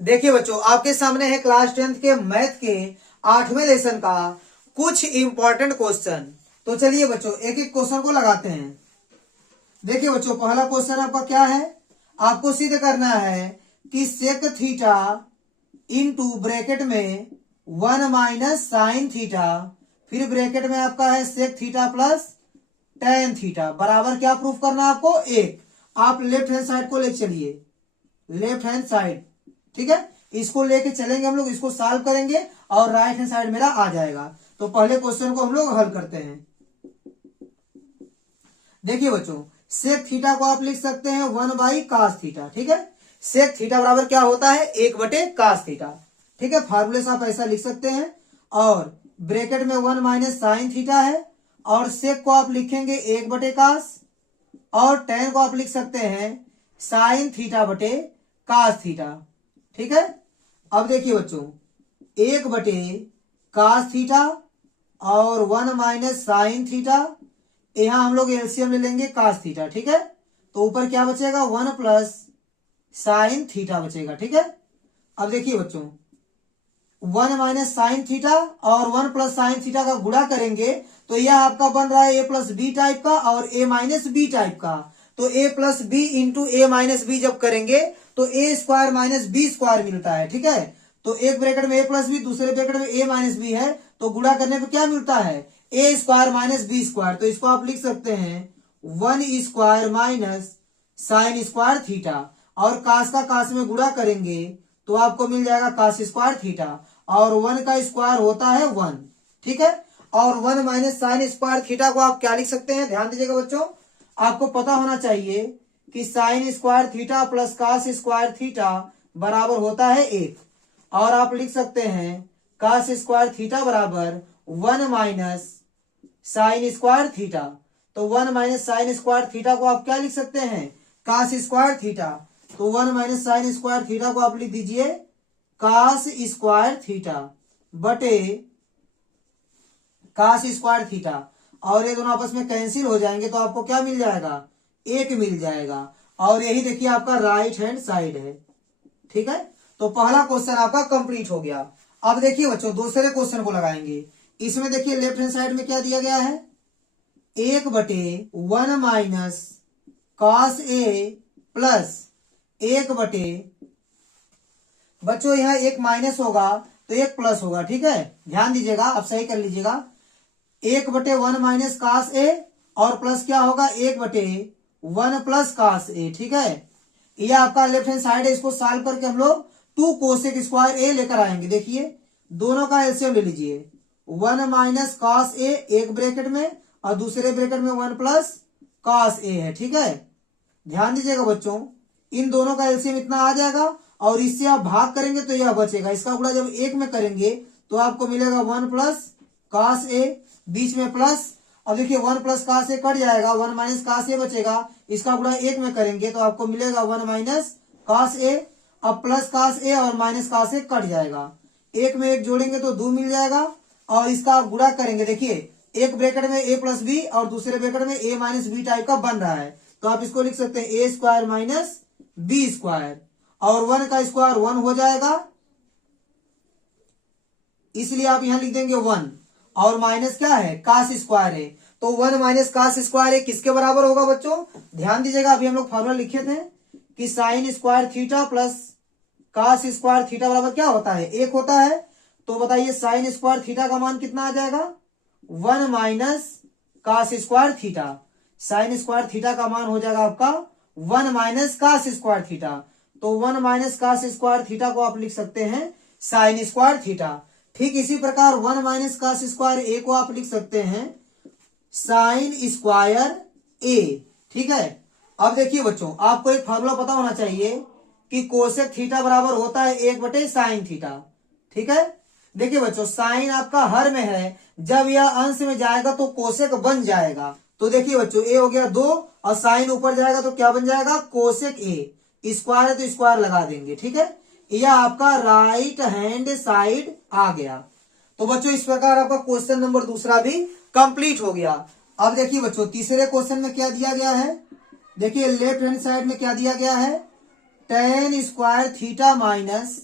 देखिए बच्चों, आपके सामने है क्लास 10th के मैथ के 8वें लेसन का कुछ इंपॉर्टेंट क्वेश्चन। तो चलिए बच्चों, एक एक क्वेश्चन को लगाते हैं। देखिए बच्चों, पहला क्वेश्चन आपका क्या है, आपको सिद्ध करना है कि सेक थीटा इनटू ब्रैकेट में 1 माइनस साइन थीटा, फिर ब्रैकेट में आपका है sec theta plus tan theta बराबर क्या प्रूफ करना है आपको, एक। आप लेफ्ट हैंड साइड को ले चलिए, लेफ्ट हैंड साइड, ठीक है, इसको लेके चलेंगे हम लोग, इसको सॉल्व करेंगे और राइट हैंड साइड मेरा आ जाएगा। तो पहले क्वेश्चन को हम लोग हल करते हैं। देखिए बच्चों, सेक थीटा को आप लिख सकते हैं 1/cos थीटा, ठीक है। सेक थीटा बराबर क्या होता है, 1/cos थीटा, ठीक है। फार्मूले से आप ऐसा लिख सकते हैं। और ब्रैकेट में 1 माइनस साइन थीटा है, और सेक को आप लिखेंगे 1/cos, और टेन को आप लिख सकते हैं साइन थीटा बटे कास थीटा, ठीक है। अब देखिए बच्चों, 1/cos थीटा और 1 माइनस साइन थीटा, यहां हम लोग एलसीएम ले लेंगे कास थीटा, ठीक है। तो ऊपर क्या बचेगा, 1 प्लस साइन थीटा बचेगा, ठीक है। अब देखिए बच्चों, 1 माइनस साइन थीटा और 1 प्लस साइन थीटा का गुणा करेंगे तो यह आपका बन रहा है ए प्लस बी टाइप का और ए माइनस बी टाइप का। तो ए प्लस बी इंटू ए माइनस बी जब करेंगे तो ए स्क्वायर माइनस बी स्क्वायर मिलता है, ठीक है। तो एक ब्रैकेट में ए प्लस बी, दूसरे ब्रैकेट में ए माइनस बी है, तो गुणा करने पे क्या मिलता है, ए स्क्वायर माइनस बी स्क्वायर। तो इसको आप लिख सकते हैं 1 square minus sign square theta, और कास का कास में गुणा करेंगे तो आपको मिल जाएगा कास स्क्वायर थीटा, और 1 का स्क्वायर होता है 1, ठीक है। और 1 माइनस साइन स्क्वायर थीटा को आप क्या लिख सकते हैं, ध्यान दीजिएगा बच्चों, आपको पता होना चाहिए कि sine square theta plus cos square theta बराबर होता है 1। और आप लिख सकते हैं कास स्क्वायर थीटा बराबर 1 माइनस साइन स्क्वायर थीटा। तो 1 माइनस साइन स्क्वायर थीटा को आप क्या लिख सकते हैं, कास स्क्वायर थीटा। तो 1 माइनस साइन स्क्वायर थीटा को आप लिख दीजिए कास स्क्वायर थीटा बटे कास स्क्वायर थीटा, और ये दोनों आपस में कैंसिल हो जाएंगे तो आपको क्या मिल जाएगा, 1 मिल जाएगा। और यही देखिए आपका राइट हैंड साइड है, ठीक है। तो पहला क्वेश्चन आपका कंप्लीट हो गया। अब देखिए बच्चों, दूसरे क्वेश्चन को लगाएंगे। इसमें देखिए लेफ्ट हैंड साइड में क्या दिया गया है, 1/1 माइनस कॉस ए प्लस 1/, बच्चों यहाँ एक माइनस होगा तो एक प्लस होगा, ठीक है, ध्यान दीजिएगा, आप सही कर लीजिएगा। 1/1 माइनस कास ए और प्लस क्या होगा, 1/1 प्लस कास ए, ठीक है। ये आपका लेफ्ट हैंड साइड है, इसको सॉल्व करके हम लोग 2 कोसेक स्क्वायर ए लेकर आएंगे। देखिए दोनों का एलसीएम ले लीजिए, 1 माइनस कॉस ए एक ब्रैकेट में और दूसरे ब्रैकेट में 1 प्लस कॉस ए है, ठीक है। ध्यान दीजिएगा बच्चों, इन दोनों का एलसीएम इतना आ जाएगा और इससे आप भाग करेंगे तो यह बचेगा। इसका गुणा जब एक में करेंगे तो आपको मिलेगा 1 प्लस कॉस ए, बीच में प्लस, और देखिए 1 प्लस कॉस ए कट जाएगा, 1 माइनस कॉस ए बचेगा। इसका गुणा एक में करेंगे तो आपको मिलेगा 1 माइनस कॉस ए। अब प्लस कॉस ए और माइनस कॉस ए कट जाएगा, एक में एक जोड़ेंगे तो 2 मिल जाएगा, और इसका आप गुणा करेंगे। देखिए एक ब्रैकेट में ए प्लस बी और दूसरे ब्रैकेट में ए माइनस बी टाइप का बन रहा है, तो आप इसको लिख सकते हैं ए स्क्वायर माइनस बी स्क्वायर, और 1 का स्क्वायर 1 हो जाएगा, इसलिए आप यहां लिख देंगे 1, और माइनस क्या है, कास स्क्वायर है। तो 1 माइनस कास स्क्वायर है किसके बराबर होगा बच्चों, ध्यान दीजिएगा, अभी हम लोग फॉर्मूला लिखे थे कि sine square theta plus cos square theta बराबर क्या होता है, 1 होता है। तो बताइए साइन स्क्वायर थीटा का मान कितना आ जाएगा, 1 minus cos square theta. Sine square theta का मान हो जाएगा आपका 1 माइनस कास स्क्वायर थीटा। तो 1 माइनस कास स्क्वायर थीटा को आप लिख सकते हैं साइन स्क्वायर थीटा। ठीक इसी प्रकार 1 माइनस कास स्क्वायर ए को आप लिख सकते हैं साइन स्क्वायर ए, ठीक है। अब देखिए बच्चों, आपको एक फार्मूला पता होना चाहिए कि कोसेक थीटा बराबर होता है 1/साइन थीटा, ठीक है। देखिए बच्चों, साइन आपका हर में है, जब यह अंश में जाएगा तो कोसेक बन जाएगा। तो देखिए बच्चों, ए हो गया 2 और साइन ऊपर जाएगा तो क्या बन जाएगा, कोसेक ए। स्क्वायर है तो स्क्वायर लगा देंगे, ठीक है। यह आपका राइट हैंड साइड आ गया। तो बच्चों इस प्रकार आपका क्वेश्चन नंबर दूसरा भी कंप्लीट हो गया। अब देखिए बच्चों, तीसरे क्वेश्चन में क्या दिया गया है, देखिए लेफ्ट हैंड साइड में क्या दिया गया है, ten square theta minus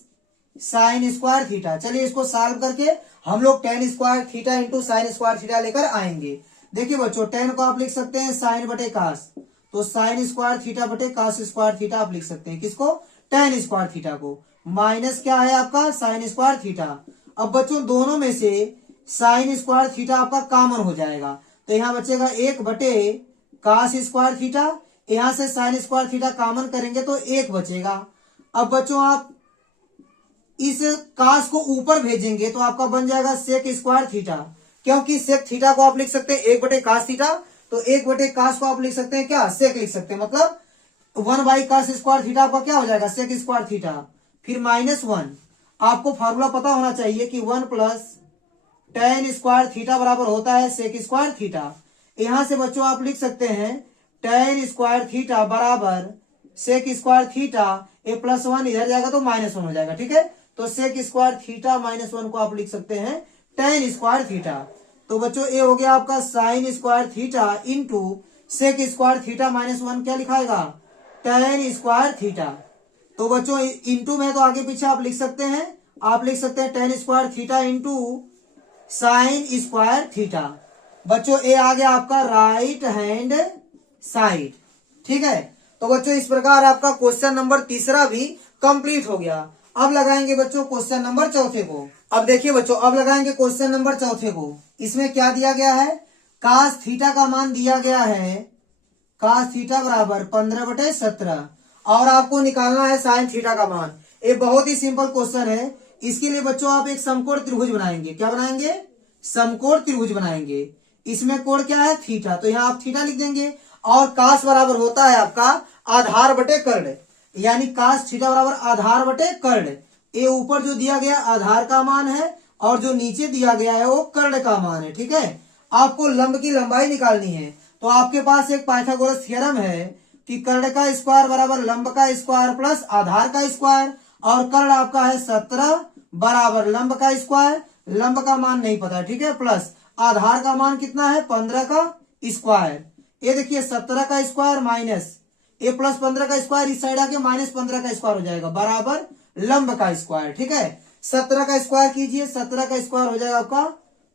sign square theta. चलिए इसको सॉल्व करके हम लोग ten square theta into sine square theta लेकर आएंगे। देखिए बच्चों, टेन को आप लिख सकते हैं साइन बटे कास, तो साइन स्क्वायर थीटा बटे कास स्क्वायर थीटा आप लिख सकते हैं। किसको? टेन स्क्वायर थीटा को। माइनस क्या है आपका? Sine square theta. अब बच्चों दोनों में से साइन स्क्वायर थीटा आपका कॉमन हो जाएगा, तो यहाँ बचेगा एक बटे कास स्क्वायर थीटा। यहां से साइन स्क्वायर थीटा कॉमन करेंगे तो एक बचेगा। अब बच्चों आप इस कास को ऊपर भेजेंगे तो आपका बन जाएगा सेक स्क्वायर थीटा, क्योंकि सेक थीटा को आप लिख सकते हैं एक बटे कास थीटा, तो एक बटे कास को आप लिख सकते हैं क्या? सेक लिख सकते हैं। मतलब 1/कास स्क्वायर थीटा आपका क्या हो जाएगा? Sec square theta. फिर -1। आपको फॉर्मूला पता होना चाहिए कि 1 प्लस टेन स्क्वायर थीटा बराबर होता है सेक स्क्वायर थीटा। यहां से बच्चों आप लिख सकते हैं टेन स्क्वायर थीटा बराबर सेक स्क्वायर थीटा, ए +1 इधर जाएगा तो -1 हो जाएगा। ठीक है, तो सेक स्क्वायर थीटा -1 को आप लिख सकते हैं टेन स्क्वायर थीटा। तो बच्चों ये हो गया आपका sine square theta into sec square theta -1 क्या लिखाएगा? Ten square theta. तो बच्चों इंटू में तो आगे पीछे आप लिख सकते हैं, आप लिख सकते हैं ten square theta into sine square theta. बच्चों ये आ गया आपका राइट हैंड साइड। ठीक है, तो बच्चों इस प्रकार आपका क्वेश्चन नंबर तीसरा भी कंप्लीट हो गया। अब लगाएंगे बच्चों क्वेश्चन नंबर चौथे को। अब देखिए बच्चों, अब लगाएंगे क्वेश्चन नंबर चौथे को। इसमें क्या दिया गया है? कास थीटा का मान दिया गया है, कास थीटा बराबर 15/17, और आपको निकालना है साइन थीटा का मान। ये बहुत ही सिंपल क्वेश्चन है। इसके लिए बच्चों आप एक समकोण त्रिभुज बनाएंगे। क्या बनाएंगे? समकोण त्रिभुज बनाएंगे। इसमें कोण क्या है? थीटा, तो यहाँ आप थीटा लिख देंगे। और कास बराबर होता है आपका आधार बटे कर्ण, यानी कास थीटा बराबर आधार बटे कर्ण। ये ऊपर जो दिया गया आधार का मान है और जो नीचे दिया गया है वो कर्ण का मान है। ठीक है, आपको लंब की लंबाई निकालनी है, तो आपके पास एक पाइथागोरस थ्योरम है कि कर्ण का स्क्वायर बराबर लंब का स्क्वायर प्लस आधार का स्क्वायर, और कर्ण आपका है 17 बराबर लंब का स्क्वायर, लंब का मान नहीं पता। ठीक है, प्लस आधार का मान कितना है? 15 का स्क्वायर। ये देखिए 17 का स्क्वायर माइनस ए प्लस 15 का स्क्वायर, इस साइड आके -15 का स्क्वायर हो जाएगा बराबर लंब का स्क्वायर। ठीक है, 17 का स्क्वायर कीजिए, 17 का स्क्वायर हो जाएगा आपका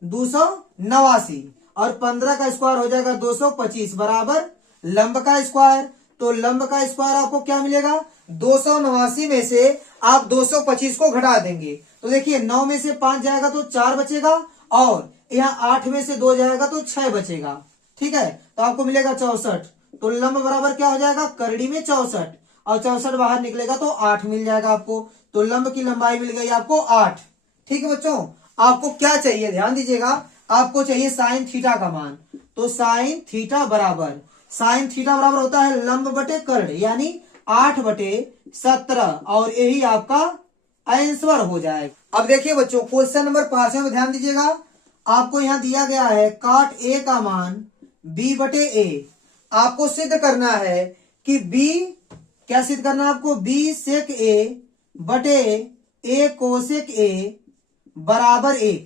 289, और 15 का स्क्वायर हो जाएगा 225 बराबर लंब का स्क्वायर। तो लंब का स्क्वायर आपको क्या मिलेगा? 289 में से आप 225 को घटा देंगे, तो देखिए 9 में से 5 जाएगा तो 4 बचेगा, और यहाँ 8 में से 2 जाएगा तो 6 बचेगा। ठीक है, तो आपको मिलेगा 64। तो लंब बराबर क्या हो जाएगा? करड़ी में 64, और 64 बाहर निकलेगा तो 8 मिल जाएगा आपको। तो लंब की लंबाई मिल गई आपको 8। ठीक है बच्चों, आपको क्या चाहिए? ध्यान दीजिएगा, आपको चाहिए साइन थीटा का मान। तो साइन थीटा बराबर होता है लंब बटे कर्ण, यानी 8/17, और यही आपका आंसर हो जाएगा। अब देखिए बच्चों क्वेश्चन नंबर 5 में ध्यान दीजिएगा, आपको यहाँ दिया गया है काट ए का मान b/a। आपको सिद्ध करना है कि b, क्या सिद्ध करना है आपको? b सेक a बटे a कोसेक a बराबर 1।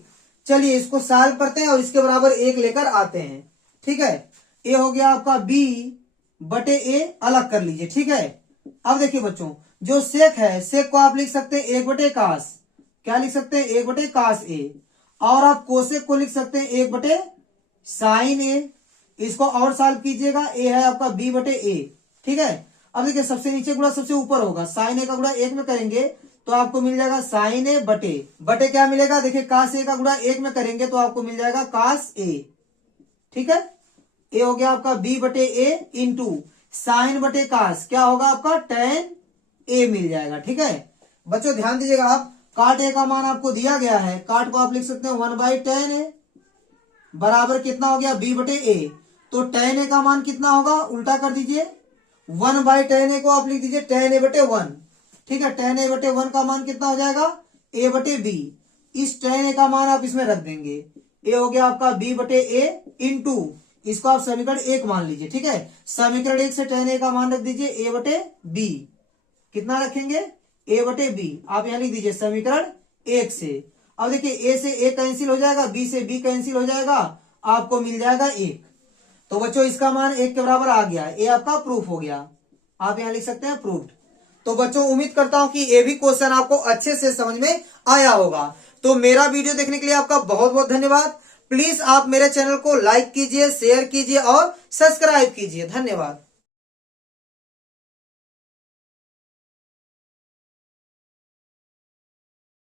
चलिए इसको सॉल्व करते हैं और इसके बराबर 1 लेकर आते हैं। ठीक है, ये हो गया आपका b/a, अलग कर लीजिए। ठीक है, अब देखिए बच्चों, जो सेक है, सेक को आप लिख सकते हैं 1/कास। क्या लिख सकते हैं? 1/कास a। और आप कोसेक को लिख सकते हैं 1/साइन a। इसको और सॉल्व कीजिएगा, a है आपका b/a। ठीक है, अब देखिए सबसे नीचे गुणा सबसे ऊपर होगा, साइन a का गुणा 1 में करेंगे तो आपको मिल जाएगा साइन a बटे क्या मिलेगा? देखिए कास a का गुणा 1 में करेंगे तो आपको मिल जाएगा कास a। ठीक है, ये हो गया आपका b/a इंटू साइन बटे कास, क्या होगा आपका? tan a मिल जाएगा। ठीक है बच्चों, ध्यान दीजिएगा, आप काट a का मान आपको दिया गया है, काट को आप लिख सकते हैं 1/tan a बराबर कितना हो गया? b/a। तो tan a का मान कितना होगा? उल्टा कर दीजिए, 1/tan a को आप लिख दीजिए tan a/1। ठीक है, tan a/1 का मान कितना हो जाएगा? a/b। इस tan a का मान आप इसमें रख देंगे, ये हो गया आपका b/a इंटू, इसको आप समीकरण 1 मान लीजिए। ठीक है, समीकरण 1 से tan a का मान रख दीजिए a/b। कितना रखेंगे? a/b। आप यहां लिख दीजिए समीकरण 1 से। अब देखिए a से a कैंसिल हो जाएगा, b से b कैंसिल हो जाएगा, आपको मिल जाएगा 1। तो बच्चों इसका मान 1 के बराबर आ गया, ये आपका प्रूफ हो गया। आप यहां लिख सकते हैं प्रूफ्ड। तो बच्चों उम्मीद करता हूं कि ये भी क्वेश्चन आपको अच्छे से समझ में आया होगा। तो मेरा वीडियो देखने के लिए आपका बहुत बहुत धन्यवाद। प्लीज आप मेरे चैनल को लाइक कीजिए, शेयर कीजिए और सब्सक्राइब कीजिए। धन्यवाद।